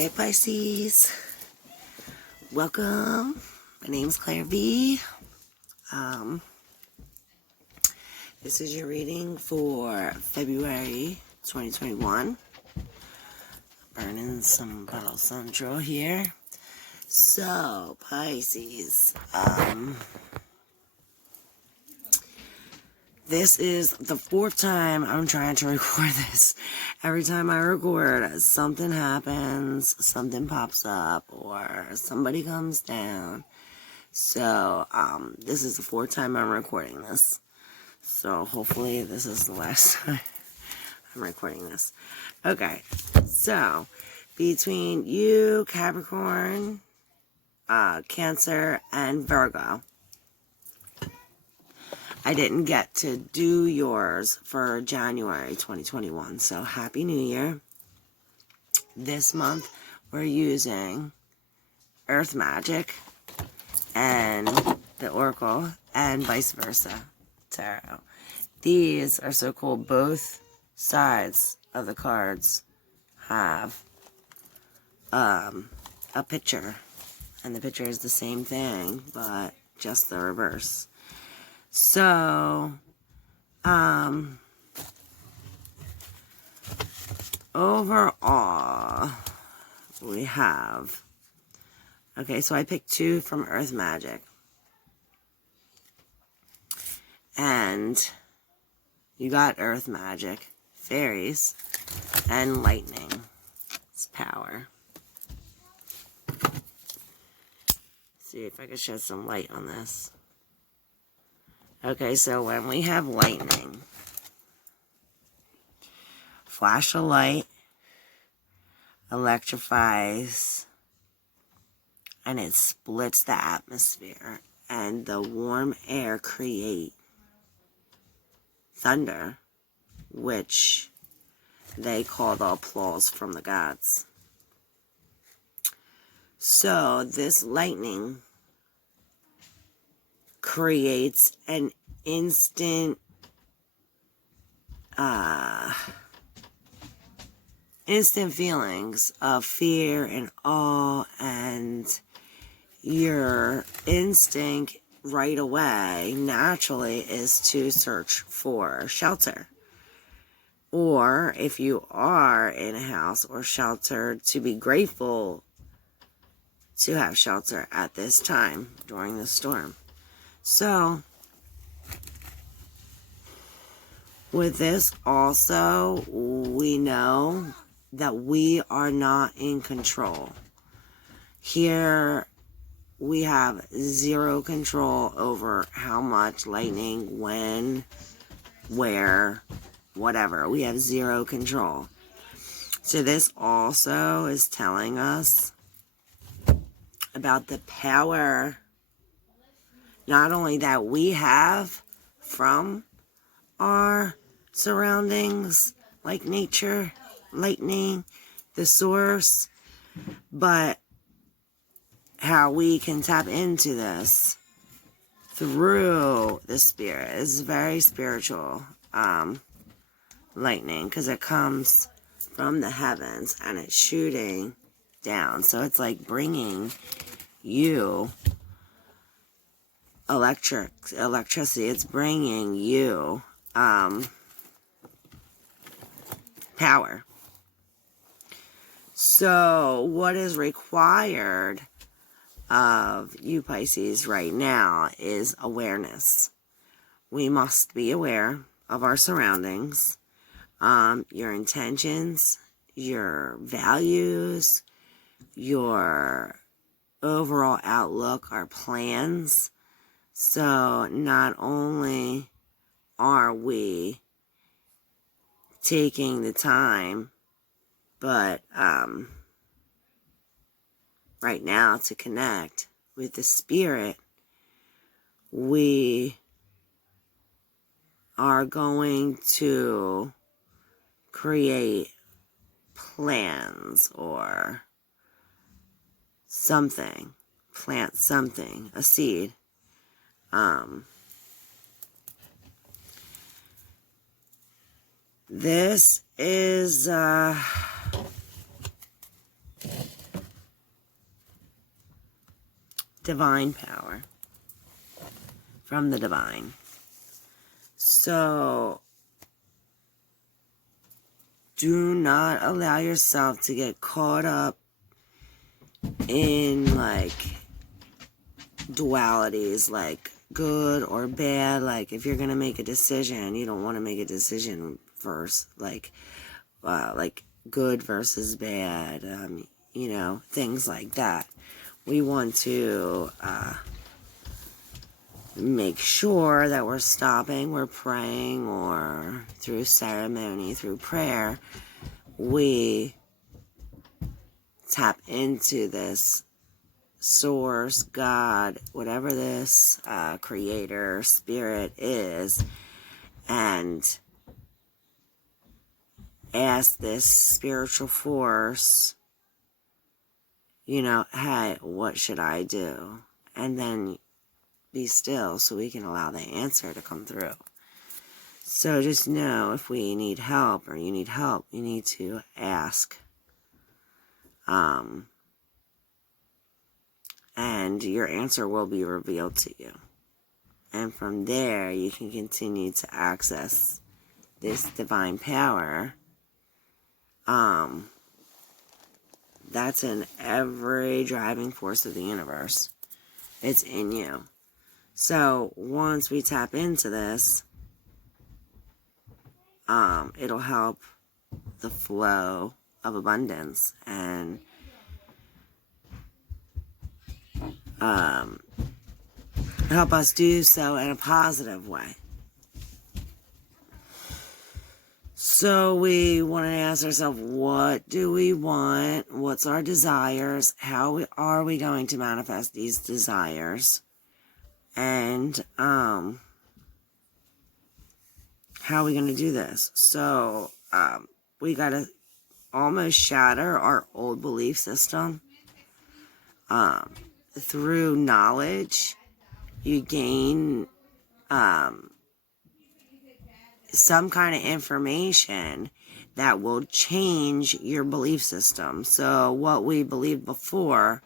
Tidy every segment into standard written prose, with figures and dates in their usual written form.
Hey Pisces, welcome. My name is Clairv. This is your reading for February 2021. Burning some bottle central here. So Pisces, this is the fourth time I'm trying to record this. Every time I record, something happens, something pops up, or somebody comes down. So, this is the fourth time I'm recording this. So, hopefully this is the last time I'm recording this. Okay, so, between you, Capricorn, Cancer, and Virgo, I didn't get to do yours for January 2021, so Happy New Year. This month, we're using Earth Magic and the Oracle and vice versa tarot. These are so cool. Both sides of the cards have a picture, and the picture is the same thing, but just the reverse. So, overall, we have, okay, so I picked two from Earth Magic. And you got Earth Magic, Fairies, and Lightning. It's power. See if I can shed some light on this. Okay, so when we have lightning, flash of light electrifies, and it splits the atmosphere, and the warm air create thunder, which they call the applause from the gods. So this lightning creates an instant feelings of fear and awe, and your instinct right away naturally is to search for shelter, or if you are in a house or shelter, to be grateful to have shelter at this time during the storm. So, with this also, we know that we are not in control. Here, we have zero control over how much lightning, when, where, whatever. We have zero control. So this also is telling us about the power, not only that we have from our surroundings, like nature, lightning, the source, but how we can tap into this through the spirit. It's very spiritual, lightning, because it comes from the heavens and it's shooting down. So it's like bringing you electricity. It's bringing you power. So what is required of you Pisces right now is awareness. We must be aware of our surroundings, your intentions, your values, your overall outlook, our plans. So not only are we taking the time, but right now to connect with the spirit, we are going to create plans or something, plant something, a seed. This is divine power from the divine. So do not allow yourself to get caught up in like dualities, like good or bad. Like if you're gonna make a decision, you don't want to make a decision first, like good versus bad, you know, things like that. We want to make sure that we're stopping, we're praying, or through ceremony, through prayer, we tap into this source, God, whatever this creator, spirit is, and ask this spiritual force, you know, hey, what should I do? And then be still so we can allow the answer to come through. So just know if we need help or you need help, you need to ask. And your answer will be revealed to you. And from there, you can continue to access this divine power. That's in every driving force of the universe. It's in you. So once we tap into this, it'll help the flow of abundance and help us do so in a positive way. So we want to ask ourselves, what do we want? What's our desires? How are we going to manifest these desires? And how are we going to do this? So we got to almost shatter our old belief system. Through knowledge, you gain some kind of information that will change your belief system. So what we believed before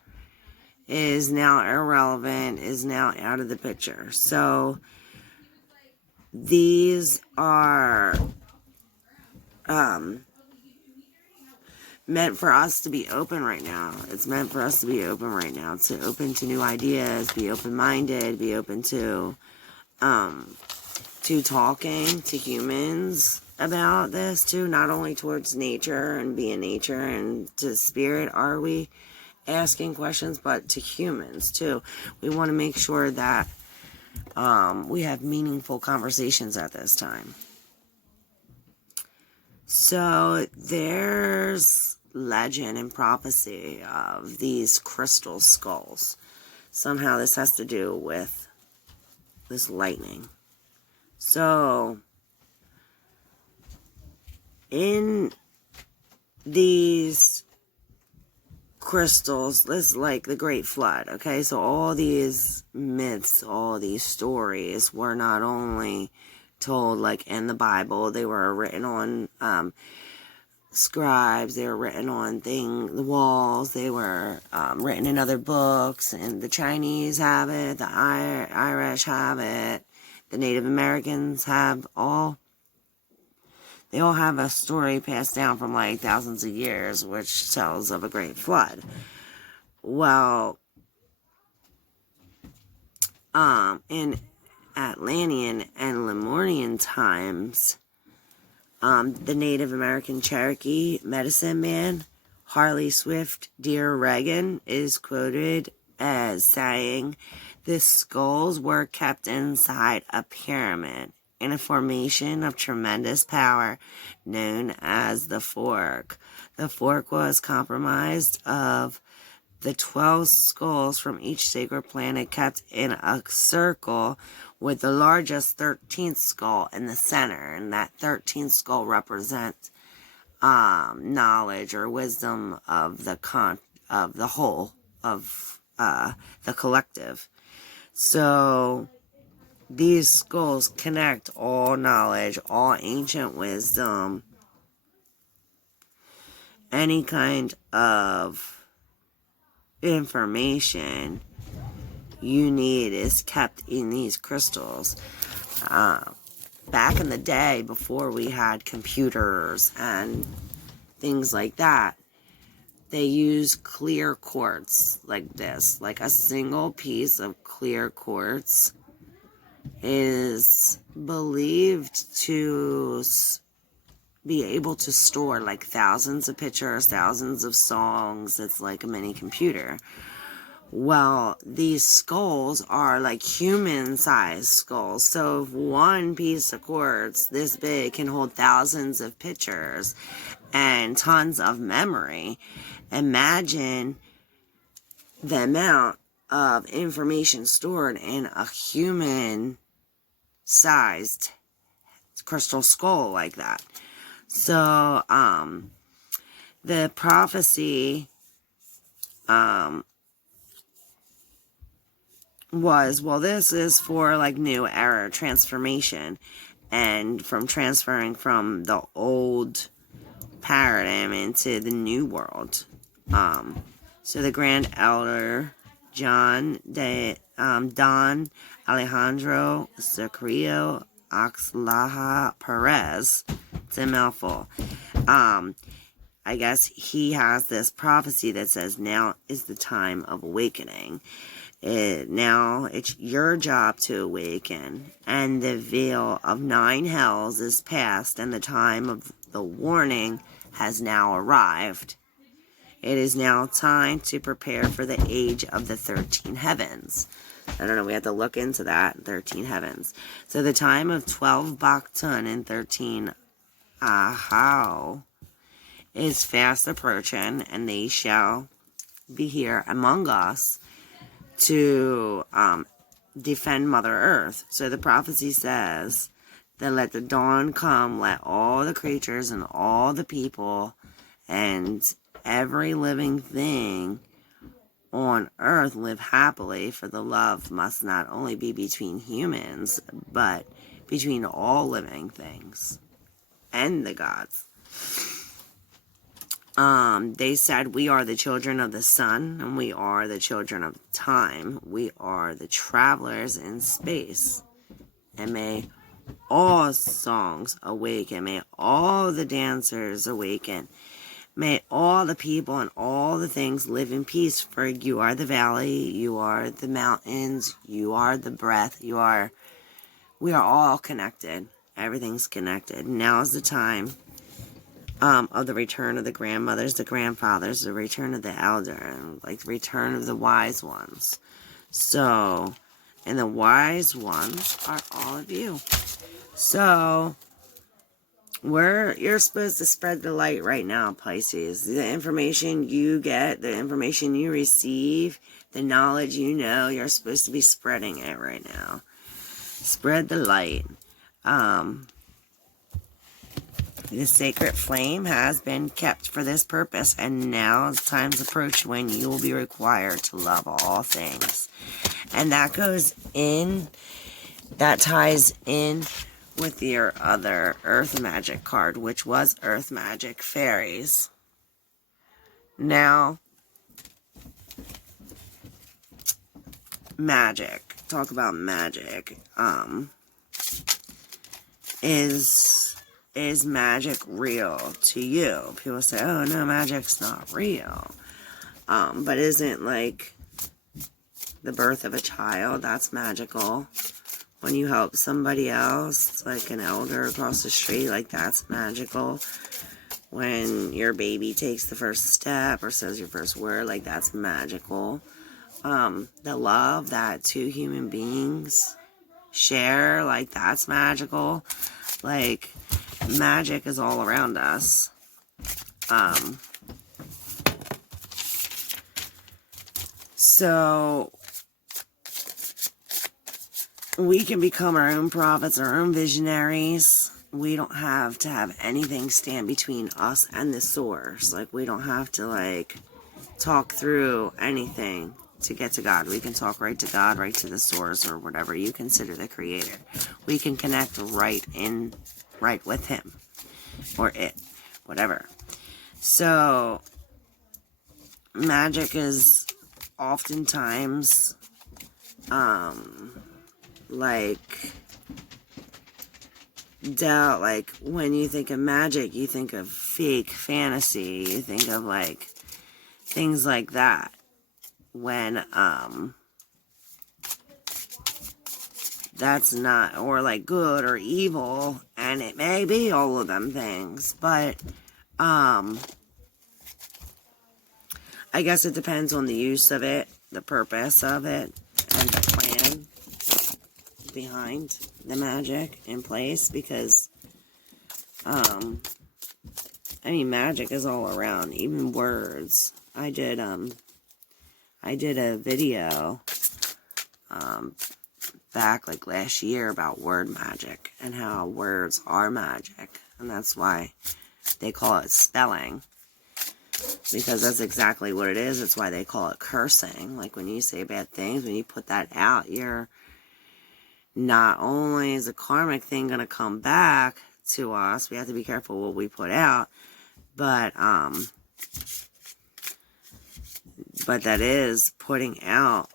is now irrelevant, is now out of the picture. So these are meant for us to be open right now. It's meant for us to be open right now, to open to new ideas, be open-minded, be open to talking to humans about this too, not only towards nature and being nature and to spirit are we asking questions, but to humans too. We want to make sure that we have meaningful conversations at this time. So there's legend and prophecy of these crystal skulls. Somehow this has to do with this lightning. So in these crystals, this is like the Great Flood, okay? So all these myths, all these stories were not only told like in the Bible, they were written on scribes, they were written on the walls, they were written in other books, and the Chinese have it, the Irish have it, the Native Americans have they all have a story passed down from like thousands of years, which tells of a great flood. Well, in Atlantean and Lemurian times, the Native American Cherokee medicine man, Harley Swift Deer Regan, is quoted as saying, "The skulls were kept inside a pyramid in a formation of tremendous power known as the Fork. The Fork was comprised of the 12 skulls from each sacred planet kept in a circle, with the largest 13th skull in the center, and that 13th skull represents knowledge or wisdom of the whole of the collective. So these skulls connect all knowledge, all ancient wisdom, any kind of information you need is kept in these crystals. Back in the day, before we had computers and things like that, they used clear quartz like this. Like a single piece of clear quartz is believed to be able to store like thousands of pictures, thousands of songs. It's like a mini computer. Well, these skulls are like human-sized skulls. So if one piece of quartz this big can hold thousands of pictures and tons of memory, imagine the amount of information stored in a human-sized crystal skull like that. So, the prophecy, was, well, this is for like new era transformation, and from transferring from the old paradigm into the new world. So the Grand Elder Don Alejandro Secrio Oxlaha Perez, it's a mouthful. I guess he has this prophecy that says now is the time of awakening. Now it's your job to awaken, and the veil of 9 hells is past, and the time of the warning has now arrived. It is now time to prepare for the age of the 13 heavens. I don't know, we have to look into that, 13 heavens. So the time of 12 Baktun and 13 Ahau is fast approaching, and they shall be here among us to defend Mother Earth. So the prophecy says that let the dawn come, let all the creatures and all the people and every living thing on earth live happily, for the love must not only be between humans, but between all living things and the gods. They said we are the children of the sun, and we are the children of time. We are the travelers in space. And may all songs awaken. May all the dancers awaken. May all the people and all the things live in peace, for you are the valley, you are the mountains, you are the breath, we are all connected. Everything's connected. Now is the time of the return of the grandmothers, the grandfathers, the return of the elder, and like the return of the wise ones. So, and the wise ones are all of you. So, you're supposed to spread the light right now, Pisces. The information you get, the information you receive, the knowledge you know, you're supposed to be spreading it right now. Spread the light. The sacred flame has been kept for this purpose, and now time's approach when you will be required to love all things. And that ties in with your other Earth Magic card, which was Earth Magic Fairies. Now, magic. Talk about magic. Is magic real to you? People say, oh no, magic's not real. But isn't like the birth of a child, that's magical. When you help somebody else, like an elder across the street, like that's magical. When your baby takes the first step or says your first word, like that's magical. The love that 2 human beings share, like that's magical. Like, magic is all around us. So we can become our own prophets, our own visionaries. We don't have to have anything stand between us and the source. Like, we don't have to, like, talk through anything to get to God. We can talk right to God, right to the source, or whatever you consider the creator. We can connect right with him, or it, whatever. So, magic is oftentimes like when you think of magic, you think of fake fantasy, you think of like things like that. When that's not, or like good or evil, and it may be all of them things, but I guess it depends on the use of it, the purpose of it, and the plan behind the magic in place, because I mean, magic is all around, even words. I did a video back like last year about word magic and how words are magic, and that's why they call it spelling, because that's exactly what it is. It's why they call it cursing. Like when you say bad things, when you put that out, you're not only is a karmic thing going to come back to us, we have to be careful what we put out, but that is putting out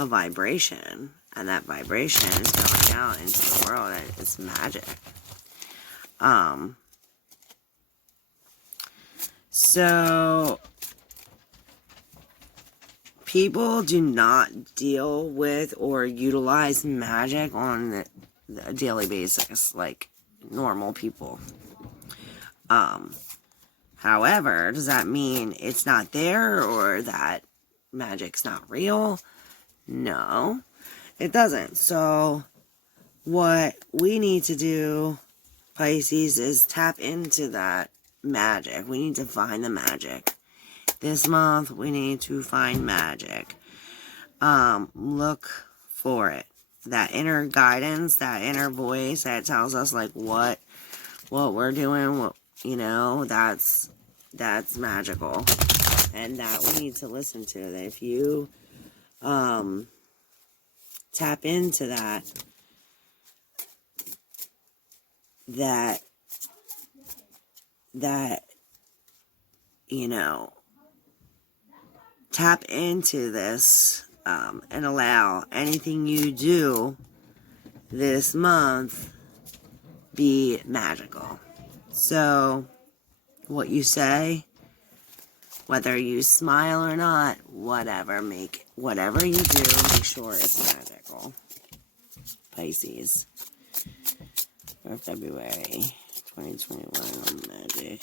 a vibration, and that vibration is going out into the world, and it's magic. So people do not deal with or utilize magic on a daily basis like normal people. However, does that mean it's not there or that magic's not real? No, it doesn't. So what we need to do, Pisces, is tap into that magic. We need to find the magic. This month, we need to find magic. Look for it. That inner guidance, that inner voice that tells us like what we're doing, what, you know, that's magical. And that we need to listen to. That if you tap into that you know, tap into this and allow anything you do this month be magical. So what you say, whether you smile or not, whatever you do, make sure it's magical. Pisces, for February 2021, magic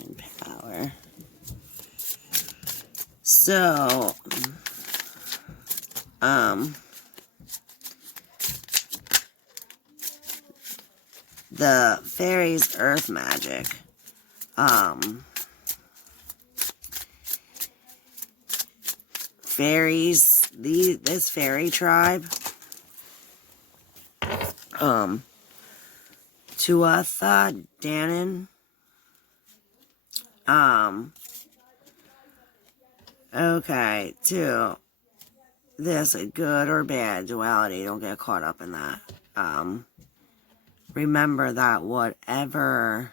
and power. So, the fairies' earth magic, fairies, this fairy tribe, Tuatha Danann, okay, too, this a good or bad duality, don't get caught up in that. Remember that whatever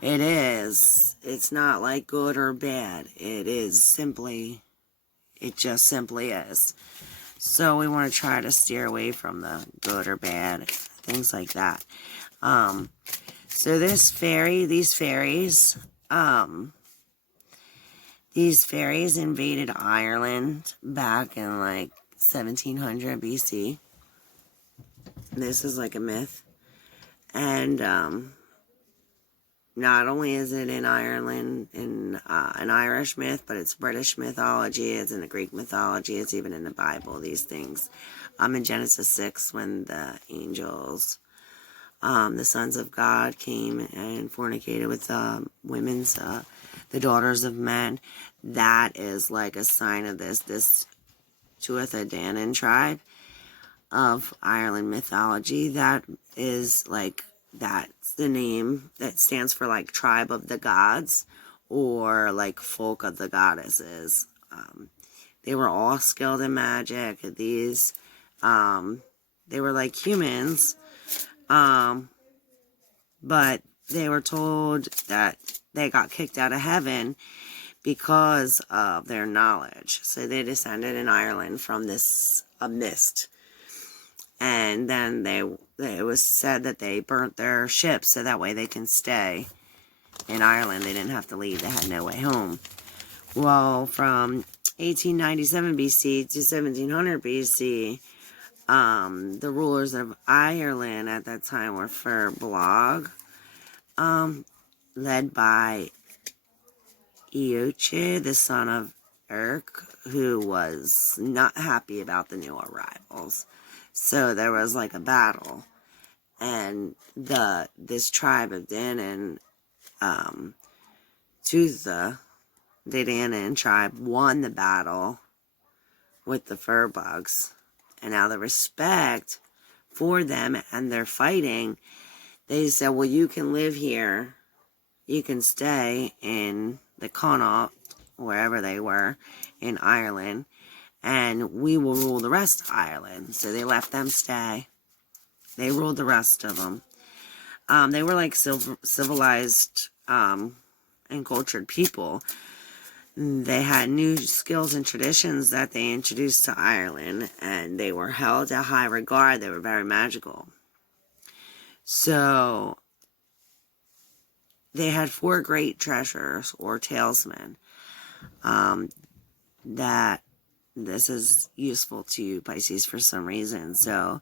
it is, it's not like good or bad. It just simply is. So we want to try to steer away from the good or bad, things like that. So these fairies invaded Ireland back in like 1700 BC. This is like a myth. And not only is it in Ireland, in an Irish myth, but it's British mythology, it's in the Greek mythology, it's even in the Bible, these things. In Genesis 6, when the angels, the sons of God, came and fornicated with the daughters of men, that is like a sign of this Tuatha Danann tribe of Ireland mythology. That is like, that's the name that stands for like tribe of the gods, or like folk of the goddesses. They were all skilled in magic. These, they were like humans, but they were told that they got kicked out of heaven because of their knowledge. So they descended in Ireland from this mist. And then it was said that they burnt their ships so that way they can stay in Ireland. They didn't have to leave. They had no way home. Well, from 1897 BC to 1700 BC, the rulers of Ireland at that time were Blog, led by Eoche, the son of Erk, who was not happy about the new arrivals. So there was like a battle, and this tribe of Dan and Tutha, the Danan tribe, won the battle with the fur bugs. And out of respect for them and their fighting, they said, well, you can live here. You can stay in the Connaught, wherever they were, in Ireland, and we will rule the rest of Ireland. So they let them stay. They ruled the rest of them. They were like civilized and cultured people. They had new skills and traditions that they introduced to Ireland, and they were held in high regard. They were very magical. So they had 4 great treasures or talismen. That this is useful to you, Pisces, for some reason. So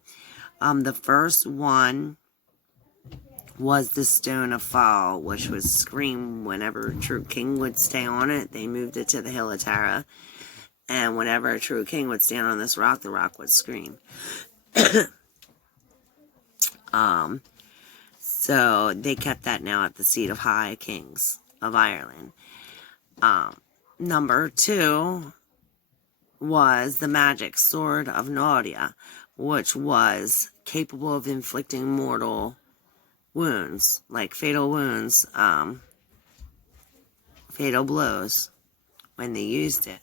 the first one was the Stone of Fall, which would scream whenever a true king would stay on it. They moved it to the Hill of Tara, and whenever a true king would stand on this rock, the rock would scream. So they kept that now at the seat of High Kings of Ireland. Number 2 was the magic sword of Nadia, which was capable of inflicting mortal wounds, like fatal wounds, fatal blows when they used it.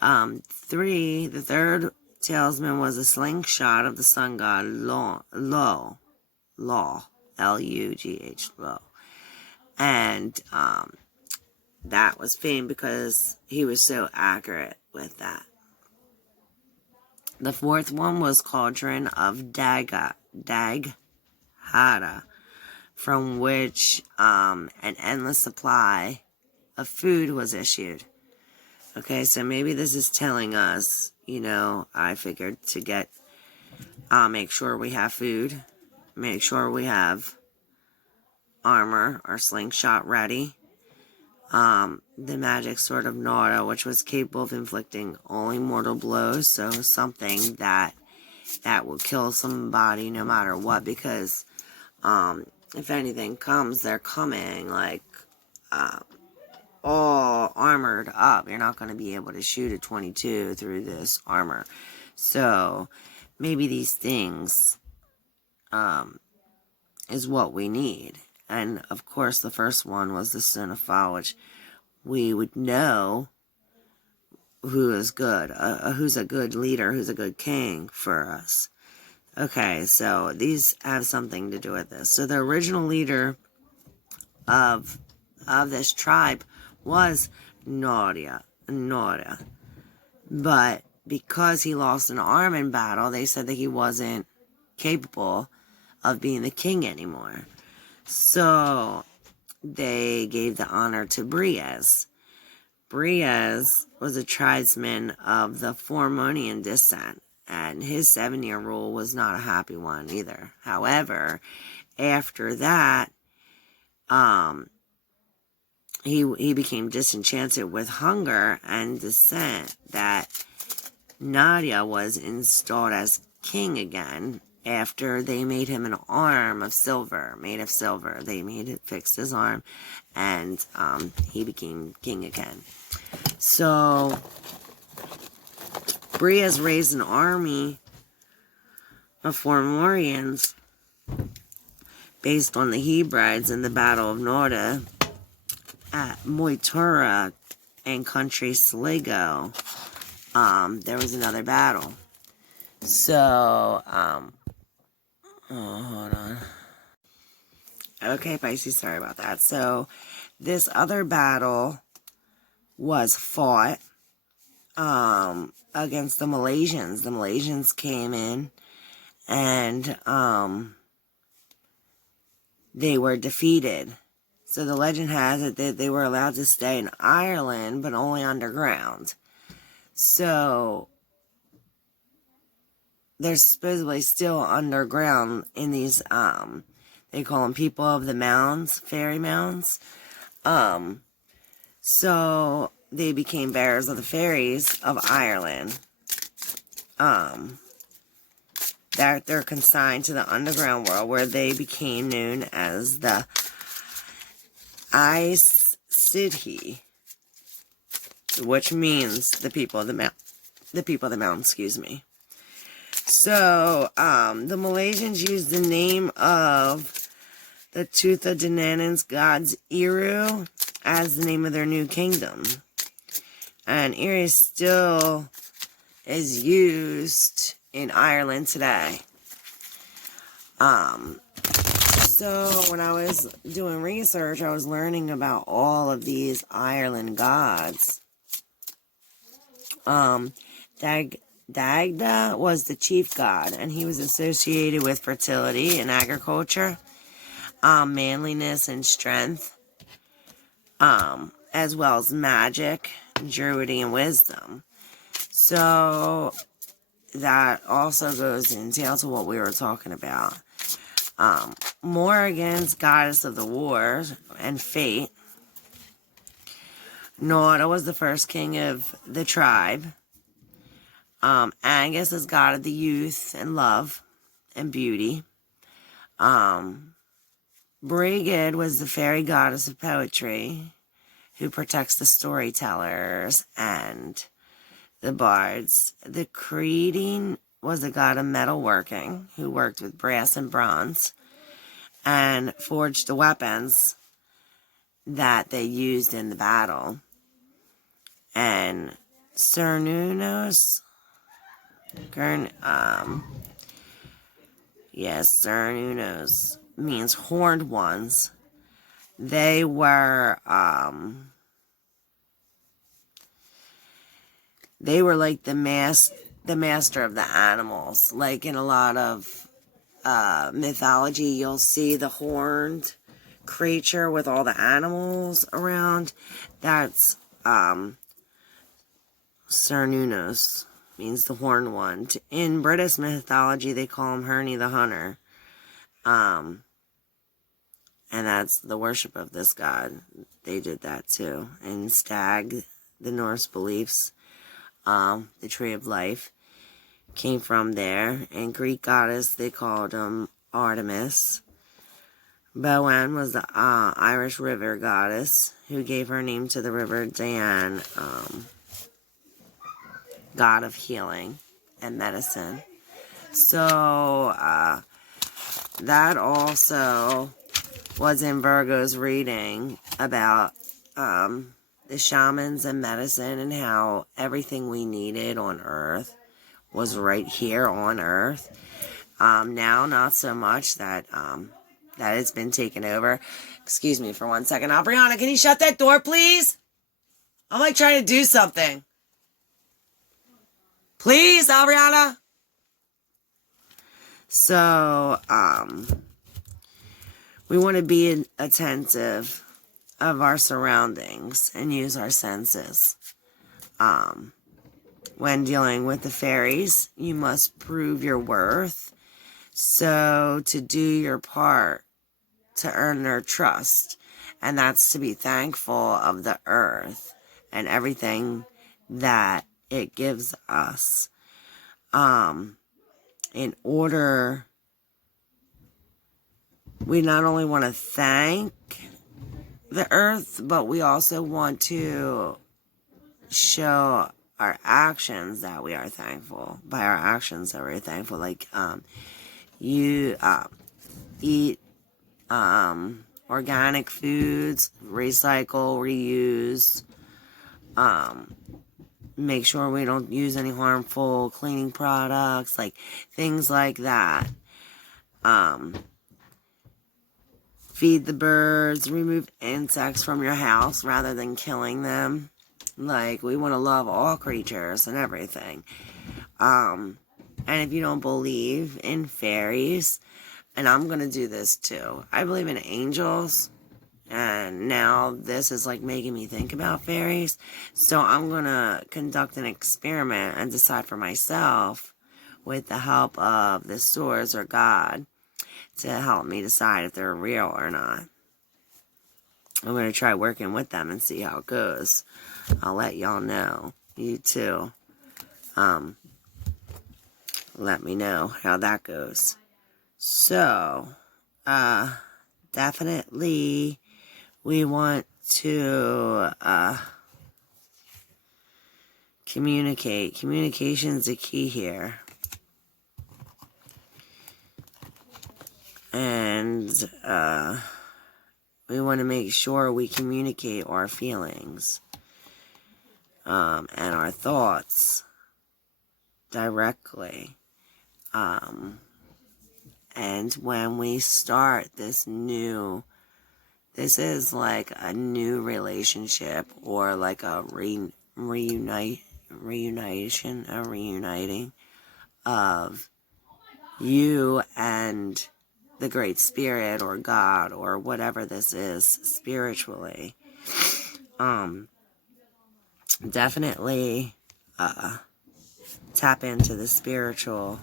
3, the third talisman was a slingshot of the sun god Law, L-U-G-H, Law. And that was famed because he was so accurate with that. The 4th one was Cauldron of Daghada, from which an endless supply of food was issued. Okay, so maybe this is telling us, I figured to make sure we have food, make sure we have armor or slingshot ready. The magic sword of Nora, which was capable of inflicting only mortal blows, so something that will kill somebody no matter what, because if anything comes, they're coming like all armored up. You're not going to be able to shoot a 22 through this armor. So maybe these things is what we need. And of course, the first one was the Stone of Fall, which we would know who is good, who's a good leader, who's a good king for us. Okay, so these have something to do with this. So the original leader of this tribe was Nora. But because he lost an arm in battle, they said that he wasn't capable of being the king anymore. So they gave the honor to Briez. Briez was a tribesman of the Formonian descent, and his 7-year rule was not a happy one either. However, after that, he became disenchanted with hunger and dissent that Nadia was installed as king again after they made him an arm of silver, made of silver. They fixed his arm, and he became king again. So Briez raised an army of Formorians based on the Hebrides in the Battle of Norda at Moitura and country Sligo. There was another battle. So, hold on. Okay, Pisces, sorry about that. So, this other battle was fought against the Malaysians. The Malaysians came in and they were defeated. So the legend has it that they were allowed to stay in Ireland, but only underground. So they're supposedly still underground in these, they call them people of the mounds, fairy mounds. So they became bearers of the fairies of Ireland. That they're consigned to the underground world, where they became known as the Aes Sedai, which means the people of the mountain, excuse me. So, the Malaysians used the name of the Tuatha De Danannan's gods Eru as the name of their new kingdom. And Eru still is used in Ireland today. So when I was doing research, I was learning about all of these Ireland gods. Dagda was the chief god, and he was associated with fertility and agriculture, manliness and strength, as well as magic, druidry, and wisdom. So that also goes into what we were talking about. Morrigan's goddess of the wars and fate. Nora was the first king of the tribe. Angus is god of the youth and love and beauty. Brigid was the fairy goddess of poetry, who protects the storytellers and the bards. The Creeding was a god of metalworking, who worked with brass and bronze and forged the weapons that they used in the battle. And Cernunnos, Cernunnos means horned ones. They were like the master of the animals. Like in a lot of mythology, you'll see the horned creature with all the animals around. That's Cernunnos, means the horned one. In British mythology, they call him Herne the Hunter. And that's the worship of this god. They did that too. And Stag, the Norse beliefs, the tree of life, came from there. And Greek goddess, they called him Artemis. Boann was the Irish river goddess, who gave her name to the river Dan, god of healing and medicine. So that also was in Virgo's reading about the shamans and medicine, and how everything we needed on Earth was right here on Earth. Now, not so much that it's been taken over. Excuse me for 1 second. Brianna, can you shut that door, please? I'm like trying to do something. Please, Brianna. So, we want to be attentive of our surroundings and use our senses. When dealing with the fairies, you must prove your worth. So, to do your part to earn their trust, and that's to be thankful of the earth and everything that it gives us. In order, we not only want to thank the earth, but we also want to show our actions that we are thankful. By our actions that we're thankful, like you eat organic foods, recycle, reuse, make sure we don't use any harmful cleaning products, like things like that. Feed the birds, remove insects from your house rather than killing them. Like, we want to love all creatures and everything. And if you don't believe in fairies, and I'm going to do this too. I believe in angels. And now this is like making me think about fairies. So I'm going to conduct an experiment and decide for myself, with the help of the source or God, to help me decide if they're real or not. I'm going to try working with them and see how it goes. I'll let y'all know. You too. Let me know how that goes. So, definitely we want to communicate. Communication is the key here. And we want to make sure we communicate our feelings and our thoughts directly. And when we start this is like a new relationship, or like a reuniting of you and the Great Spirit or God or whatever this is spiritually. Definitely tap into the spiritual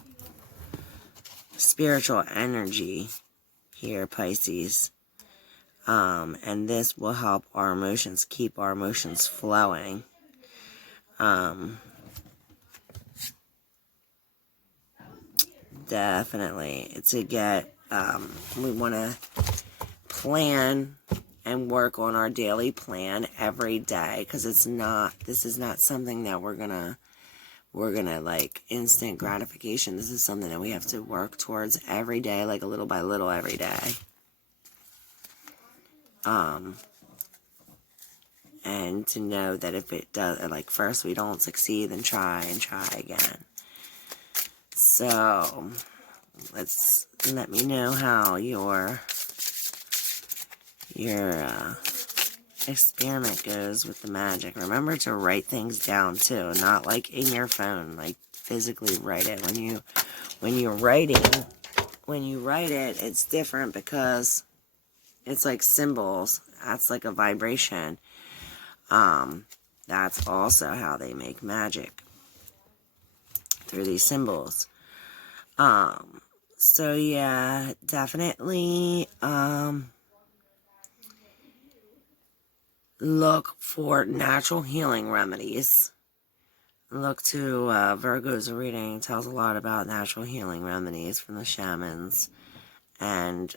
energy here, Pisces. And this will help our emotions, keep our emotions flowing. Definitely to get, we want to plan and work on our daily plan every day, because this is not something that we're gonna like instant gratification. This is something that we have to work towards every day, like a little by little every day. And to know that if it does, like, first we don't succeed, then try and try again. So, let me know how your experiment goes with the magic. Remember to write things down too, not like in your phone, like physically write it. When you write it, it's different because it's like symbols. That's like a vibration. That's also how they make magic, through these symbols. So yeah, definitely look for natural healing remedies. Look to Virgo's reading. It tells a lot about natural healing remedies from the shamans. And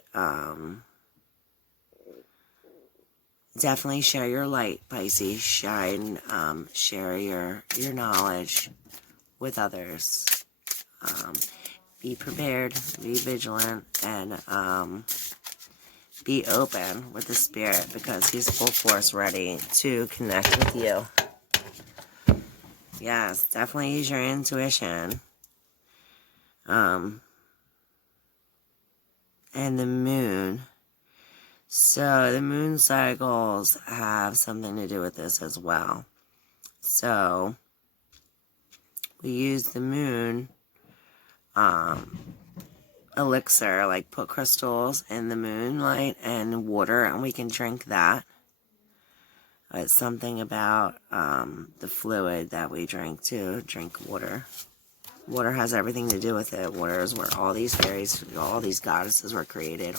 definitely share your light, Pisces. Shine, share your knowledge with others. Be prepared, be vigilant, and be open with the spirit, because he's full force ready to connect with you. Yes, definitely use your intuition. And the moon. So the moon cycles have something to do with this as well. So we use the moon elixir, like put crystals in the moonlight and water, and we can drink that. It's something about the fluid that we drink too. Drink water. Water has everything to do with it. Water is where all these fairies, all these goddesses were created.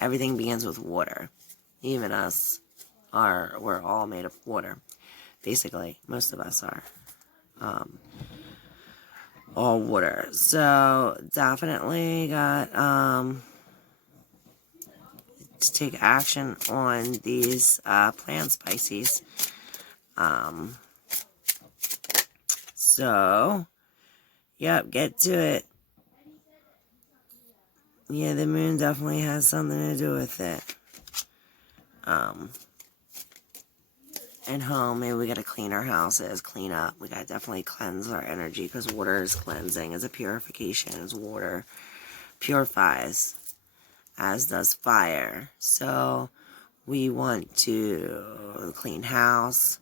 Everything begins with water. Even us we're all made of water. Basically, most of us are. All water. So definitely got to take action on these plans, Pisces. So yep, get to it. Yeah, the moon definitely has something to do with it. And home, maybe we gotta clean our houses, clean up. We gotta definitely cleanse our energy, because water is cleansing, it's a purification, as water purifies, as does fire. So we want to clean house,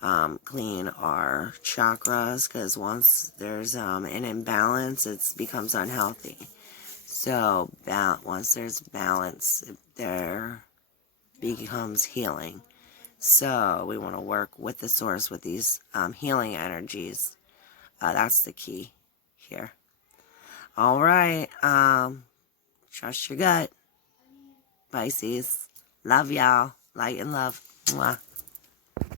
clean our chakras, because once there's an imbalance, it becomes unhealthy. So once there's balance, there becomes healing. So we want to work with the source with these healing energies. That's the key here. All right. Trust your gut, Pisces. Love y'all. Light and love. Mwah.